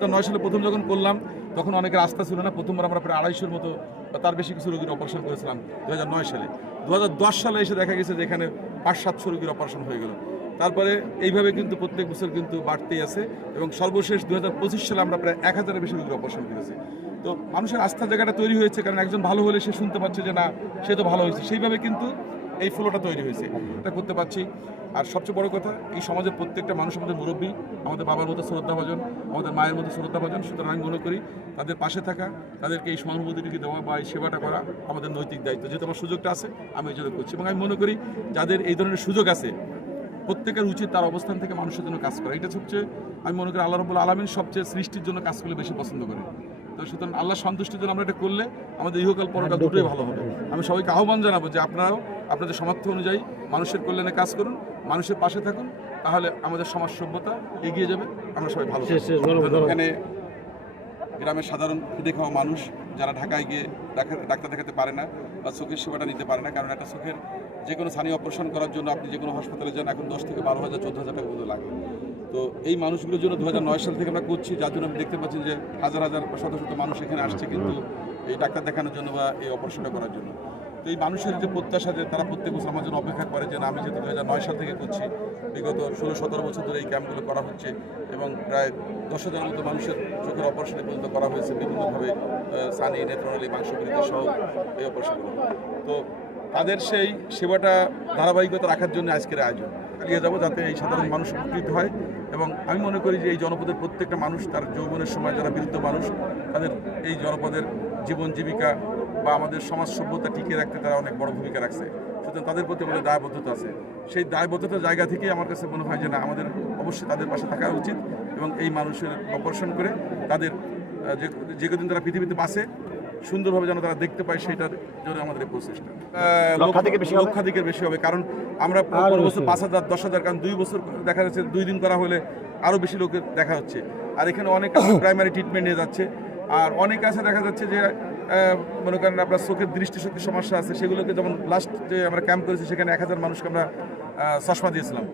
2009 সালে প্রথম যখন করলাম তখন অনেকের আস্থা ছিল না। প্রথমবার আমরা প্রায় 250 মতো বা তার বেশি কিছু রোগীর অপারেশন করেছিলাম 2009 সালে। 2010 সালে এসে দেখা গেছে যে এখানে 500-700 রোগীর অপারেশন হয়ে গেল। তারপরে এইভাবে কিন্তু প্রত্যেক বছর কিন্তু বাড়তেই আছে এবং সর্বশেষ 2025 সালে আমরা প্রায় 1000-এর বেশি রোগীর অপারেশন করেছি। তো মানুষের আস্থার জায়গাটা তৈরি হয়েছে, কারণ একজন ভালো হলে সে শুনতে পাচ্ছে যে না সে তো ভালো হয়েছে, সেইভাবে কিন্তু এই ফ্লোটা তৈরি হয়েছে, এটা করতে পারছি। আর সবচেয়ে বড় কথা, এই সমাজের প্রত্যেকটা মানুষ আমাদের মুরব্বী, আমাদের বাবার মতো শ্রদ্ধাভাজন, আমাদের মায়ের মতো শ্রদ্ধাভাজন। সুতরাং আমি মনে করি তাদের পাশে থাকা, তাদেরকে এই সহানুভূতিটিকে দেওয়া বা এই সেবাটা করা আমাদের নৈতিক দায়িত্ব। যেহেতু আমার সুযোগটা আছে আমি এই জন্য করছি, এবং আমি মনে করি যাদের এই ধরনের সুযোগ আছে প্রত্যেকের উচিত তার অবস্থান থেকে মানুষের জন্য কাজ করা। এটা সবচেয়ে আমি মনে করি আল্লাহ রাব্বুল আলামিন সবচেয়ে সৃষ্টির জন্য কাজ করলে বেশি পছন্দ করে। তো সুতরাং আল্লাহ সন্তুষ্টির জন্য আমরা এটা করলে আমাদের ইহকাল পরকাল দুটোই ভালো হবে। আমি সবাইকে আহ্বান জানাবো যে আপনারাও আপনাদের সামর্থ্য অনুযায়ী মানুষের কল্যাণে কাজ করুন, মানুষের পাশে থাকুন, তাহলে আমাদের সমাজ সভ্যতা এগিয়ে যাবে, আমরা সবাই ভালো থাকবো। এখানে গ্রামের সাধারণ খেটে খাওয়া মানুষ যারা ঢাকায় গিয়ে ডাক্তার দেখাতে পারে না বা চোখের সেবাটা নিতে পারে না, কারণ একটা চোখের যে কোনো স্থানীয় অপারেশন করার জন্য আপনি যে কোনো হাসপাতালে যান এখন 10 থেকে 12,000 14,000 টাকা পর্যন্ত লাগে। তো এই মানুষগুলোর জন্য 2009 সাল থেকে আমরা করছি, যার জন্য আপনি দেখতে পাচ্ছেন যে হাজার হাজার শত শত মানুষ এখানে আসছে কিন্তু এই ডাক্তার দেখানোর জন্য বা এই অপারেশনটা করার জন্য। তো এই মানুষের যে প্রত্যাশা যে তারা প্রত্যেক বছর আমার জন্য অপেক্ষা করে, যে আমি যেহেতু 2009 সাল থেকে করছি, বিগত 16-17 বছর ধরে এই ক্যাম্পগুলো করা হচ্ছে এবং প্রায় 10,000 মতো মানুষের চোখের অপারেশনে পর্যন্ত করা হয়েছে বিভিন্নভাবে, সানি, নেত্রনালী, মাংসপীড়িত সহ এই অপারেশনগুলো। তো তাদের সেই সেবাটা ধারাবাহিকতা রাখার জন্য আজকের আয়োজন চালিয়ে যাবো, যাতে এই সাধারণ মানুষ উপকৃত হয়। এবং আমি মনে করি যে এই জনপদের প্রত্যেকটা মানুষ তার যৌবনের সময় যারা বৃদ্ধ মানুষ, তাদের এই জনপদের জীবন জীবিকা বা আমাদের সমাজ সভ্যতা টিকিয়ে রাখতে তারা অনেক বড় ভূমিকা রাখছে। সুতরাং তাদের প্রতি আমাদের দায়বদ্ধতা আছে। সেই দায়বদ্ধতার জায়গা থেকেই আমার কাছে মনে হয় যে না, আমাদের অবশ্যই তাদের পাশে থাকা উচিত এবং এই মানুষের অপারেশন করে তাদের যে কদিন তারা পৃথিবীতে বাঁচে সুন্দরভাবে যেন তারা দেখতে পায়, সেটার জন্য আমাদের এই প্রচেষ্টা। লক্ষাধিকের বেশি হবে, কারণ আমরা পনেরো বছর 5,000 10,000, কারণ 2 বছর দেখা যাচ্ছে 2 দিন করা হলে আরও বেশি লোকের দেখা হচ্ছে। আর এখানে অনেক প্রাইমারি ট্রিটমেন্ট নিয়ে যাচ্ছে, আর অনেক আছে দেখা যাচ্ছে যে মনে করেন আপনার চোখের দৃষ্টিশক্তির সমস্যা আছে, সেগুলোকে যেমন লাস্ট যে আমরা ক্যাম্প করেছি সেখানে 1000 মানুষকে আমরা চশমা দিয়েছিলাম।